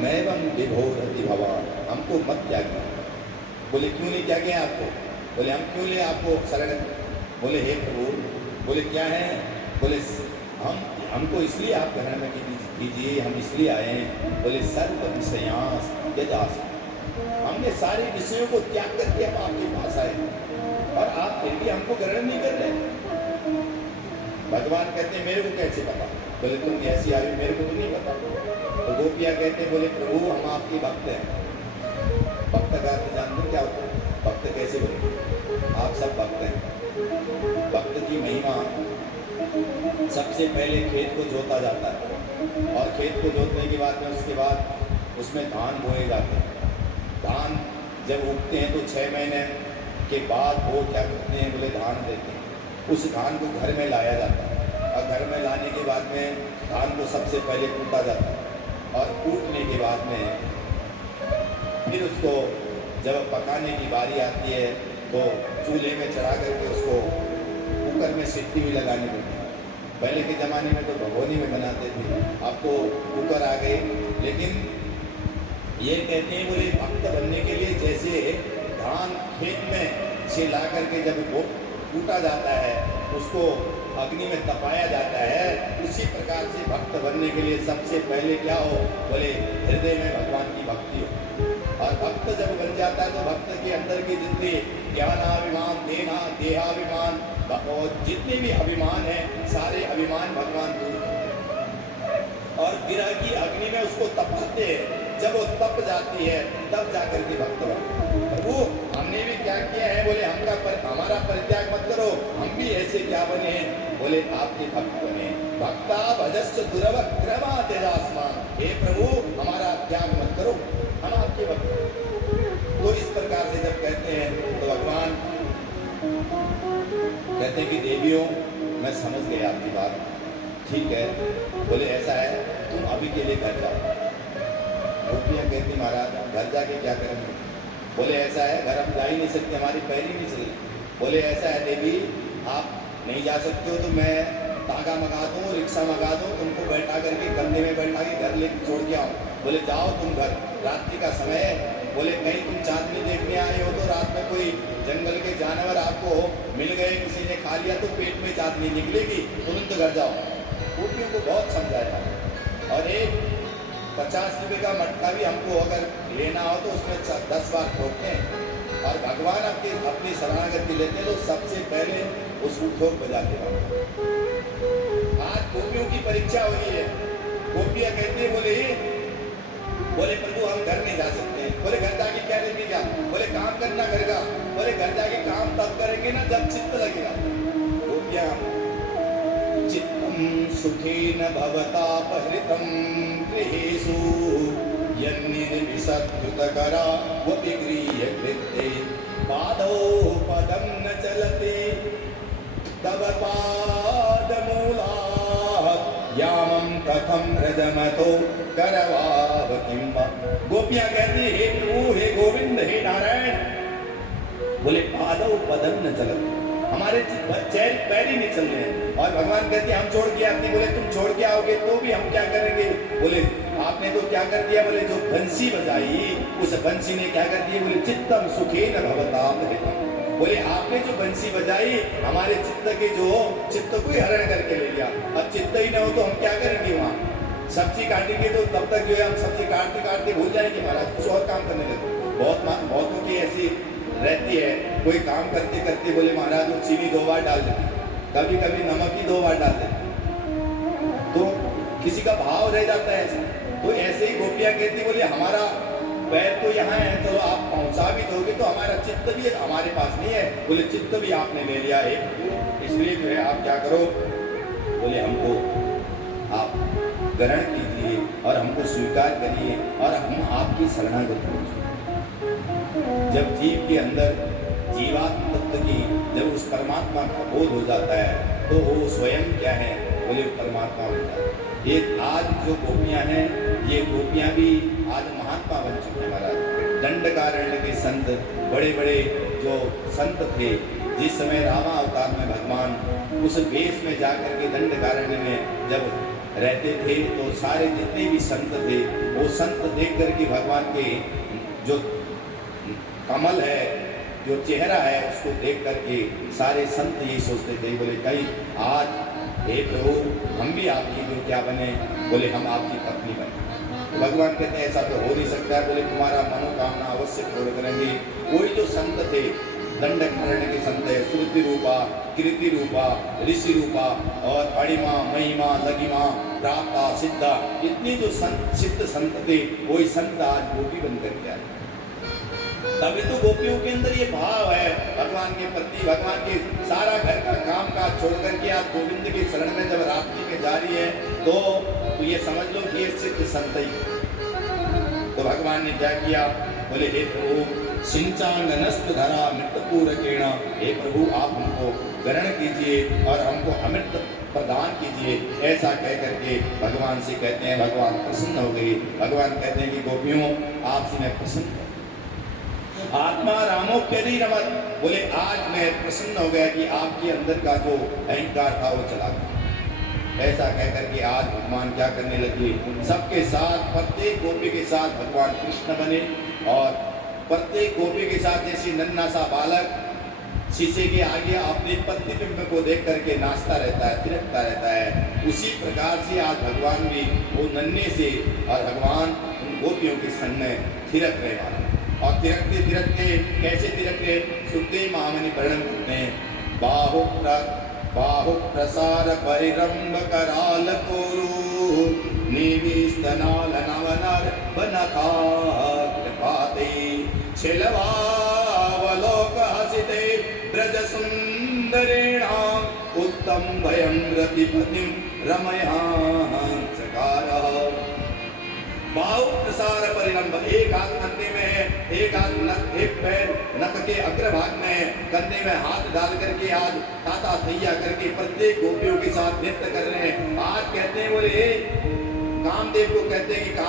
मैवं विभोरति भवान, हमको मत त्यागिए। बोले क्यों नहीं त्यागे आपको? बोले हम क्यों ले आपको शरण? बोले हे प्रभु, बोले क्या है? बोले हमको इसलिए आप ग्रहण में कीजिए, हम इसलिए आए हैं। बोले सर्व विषयांस त्यजासि, हमने सारे विषयों को त्याग करके हम आपके पास आए और आप फिर भी हमको ग्रहण नहीं कर रहे। भगवान कहते हैं मेरे को कैसे पता? बोले तुम ऐसी आई मेरे को तो नहीं पता। तो गोपियाँ कहते हैं बोले प्रभु हम आपके भक्त हैं। भक्त का अर्थ जानते हो क्या होता है? भक्त कैसे बने? आप सब भक्त हैं। भक्त की महिमा, सबसे पहले खेत को जोता जाता है और खेत को जोतने के बाद में उसके बाद उसमें धान बोए जाते हैं। धान जब उगते हैं तो 6 महीने के बाद वो क्या करते हैं? बोले धान देते हैं। उस धान को घर में लाया जाता है और घर में लाने के बाद में धान को सबसे पहले कूटा जाता है और कूटने के बाद में फिर उसको जब पकाने की बारी आती है तो चूल्हे में चढ़ा करके उसको कुकर में सीटी भी लगानी पड़ती है। पहले के ज़माने में तो भगोनी में बनाते थे, अब तो कुकर आ गए। लेकिन ये कहते हैं बोले भक्त बनने के लिए जैसे धान खेत में से ला करके जब वो कूटा जाता है उसको अग्नि में तपाया जाता है, उसी प्रकार से भक्त बनने के लिए सबसे पहले क्या हो? बोले हृदय में भगवान की भक्ति हो। और भक्त जब बन जाता है तो भक्त के अंदर की जितने ज्ञानाभिमान, देहाभिमान और जितने भी अभिमान है सारे अभिमान भगवान दूर करते हैं और विरह की अग्नि में उसको तपाते हैं। जब वो तप जाती है तब जाकर के भक्त बनते हैं। वो हमने भी क्या किया है? बोले हमारा परित्याग मत करो, हम भी ऐसे क्या बने हैं? बोले आपके भक्त बने। भक्ता भजस्य दुर्वक्रमा तेजास्मान, हे प्रभु हमारा त्याग मत करो, हम आपके भक्त। तो इस प्रकार से जब कहते हैं तो भगवान कहते हैं कि देवियों मैं समझ गया आपकी बात, ठीक है। बोले ऐसा है तुम अभी के लिए घर जाओ। गोपियाँ कहती महाराज घर जाके क्या करेंगे? बोले ऐसा है घर हम जा ही नहीं सकते, हमारी पैर ही नहीं चली। बोले ऐसा है देवी आप नहीं जा सकते हो तो मैं तागा मंगा दूँ, रिक्शा मंगा दूँ, तुमको बैठा करके कंधे में बैठा के घर लेके छोड़ के आऊँ। बोले जाओ तुम घर, रात्रि का समय है। बोले कहीं तुम चांदनी देखने आए हो तो रात में कोई जंगल के जानवर आपको मिल गए, किसी ने खा लिया तो पेट में चांदनी निकलेगी, तुरंत घर जाओ। गोपियों को बहुत समझाया और एक 50 रुपये का मटका भी हमको अगर लेना हो तो उसमें 10 बार ठोकते हैं और भगवान अपनी शरणागति लेते हैं तो सबसे पहले उसको ठोक बजाते हैं। आज गोपियों की परीक्षा हुई है। गोपियाँ कहती है बोले प्रभु हम घर नहीं जा सकते। बोले घर जाके क्या लेके जा? बोले काम करना घर का। बोले घर जाके काम तब करेंगे ना जब चित्त लगेगा। गोपियाँ चित्तम सुखेन भवतापहृतं गृहेषु यन्निर्विशद्युतकरा वपि गृह्यकृते पादौ पदं न चलति तव पादमूलात् यामं कथं रजमतो करवाव किं वा। गोपियाँ कहती हे प्रभु, हे गोविंद, हे नारायण, बोले पादौ पदं न चलति, हमारे पैर ही नहीं चल रहे हैं। और भगवान कहते हम छोड़ के आते। बोले तुम छोड़ के आओगे तो भी हम क्या करेंगे? बोले आपने तो क्या कर दिया? बोले जो बंसी बजाई उस बंसी ने क्या कर दिया? बोले चित्तम सुखेन भवतापहृतं, बोले आपने जो बंसी बजाई हमारे चित्त को ही हरण करके ले लिया। अब चित्त ही ना हो तो हम क्या करेंगे? वहाँ सब्जी काटेंगे तो तब तक जो है हम सब्जी काटते काटते भूल जाएंगे महाराज, कुछ और काम करने लगे। बहुतों की ऐसी रहती है, कोई काम करते करते बोले महाराज वो चीनी 2 बार डाल देते, कभी कभी नमक ही 2 बार डाल देते, तो किसी का भाव रह जाता है ऐसा। तो ऐसे ही गोपियाँ कहती बोले हमारा पैर तो यहाँ है, चलो आप पहुँचा भी दोगे तो हमारा चित्त भी हमारे पास नहीं है। बोले चित्त भी आपने ले लिया है, इसलिए जो है आप क्या करो? बोले हमको आप ग्रहण कीजिए और हमको स्वीकार करिए और हम आपकी शरणागत हो। जब जीव के अंदर जीवात्म तत्व की जब उस परमात्मा का बोध हो जाता है तो वो स्वयं क्या है? बोले परमात्मा होता है। ये आज जो गोपियाँ हैं ये गोपियाँ भी आज महात्मा बन चुके हैं महाराज। दंडकारण्य के संत, बड़े बड़े जो संत थे, जिस समय रामा अवतार में भगवान उस वेश में जाकर के दंडकारण्य में जब रहते थे तो सारे जितने भी संत थे वो संत देख करके भगवान के जो कमल है, जो चेहरा है, उसको देख करके सारे संत यही सोचते थे, बोले कहीं आज हे प्रभु हम भी आपकी जो क्या बने, बोले हम आपकी पत्नी बने। तो भगवान कहते हैं ऐसा तो हो नहीं सकता, बोले तुम्हारा मनोकामना अवश्य पूर्ण करेंगे। वही जो संत थे दंडकारण्य के संत है, श्रुति रूपा, कीर्ति रूपा, ऋषि रूपा और अणिमा, महिमा, लघिमा, प्राप्ता, सिद्धा, इतनी जो संत सिद्ध संत थे वही संत आज गोपी बनकर के आए। तभी तो गोपियों के अंदर ये भाव है भगवान के प्रति, भगवान के सारा घर का काम काज छोड़ करके आज गोविंद की शरण में जब रात्रि में जा रही है तो ये समझ लो कि ये सिद्ध संत ही। तो भगवान ने क्या किया, बोले हे प्रभु सिंचांग नष्ट धरा मृतपूरकेण, हे प्रभु आप हमको ग्रहण कीजिए और हमको अमृत प्रदान कीजिए। ऐसा कह करके भगवान से कहते हैं, भगवान प्रसन्न हो गए। भगवान कहते हैं कि गोपियों आपसे मैं प्रसन्न हूं, आत्मा रामोप्यरी रमत, बोले आज मैं प्रसन्न हो गया कि आपके अंदर का जो अहंकार था वो चला गया। ऐसा कह करके आज भगवान क्या करने लगे, सबके साथ प्रत्येक गोपी के साथ भगवान कृष्ण बने और प्रत्येक गोपी के साथ जैसे नन्हा सा बालक शीशे के आगे अपने प्रतिबिंब को देख करके नाचता रहता है, थिरकता रहता है, उसी प्रकार से आज भगवान भी वो नन्हे से और भगवान उन गोपियों के संग में थिरक रहे वाले। और तिरकते तिरकते कैसे तिरकते, सुखदेव महामुनि वर्णन करते हैं, बाहु प्रसार परिरंभ कराल कोरु निविस्तनाल नवनर बनखाते छिलवावलोक हसिते ब्रज सुंदरेणा उत्तम भयं रतिपतिं रमयां चकार। बाहु प्रसार परिरंभ, एक हाथ कंधे में है, एक हाथ एक पैर नख के अग्रभाग में है, कंधे में हाथ डाल करके आज ताता थैया करके प्रत्येक गोपियों के साथ नृत्य कर रहे हैं। आज कहते हैं बोले कामदेव को कहते हैं कि काम